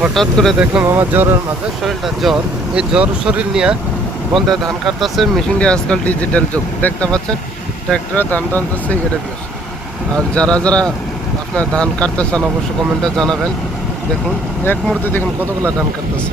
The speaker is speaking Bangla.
হঠাৎ করে দেখলাম আমার জ্বরের মাঝে শরীরটা জ্বর, এই জ্বর শরীর নিয়ে বন্ধে ধান কাটতেছে। মেশিন দিয়ে আজকাল ডিজিটাল যুগ, দেখতে পাচ্ছেন ট্র্যাক্টরে ধান টানতেছে, এটা বেশ। আর যারা যারা আপনার ধান কাটতেছেন অবশ্যই কমেন্টে জানাবেন। দেখুন এক মুহূর্তে দেখুন কতগুলো ধান কাটতেছে।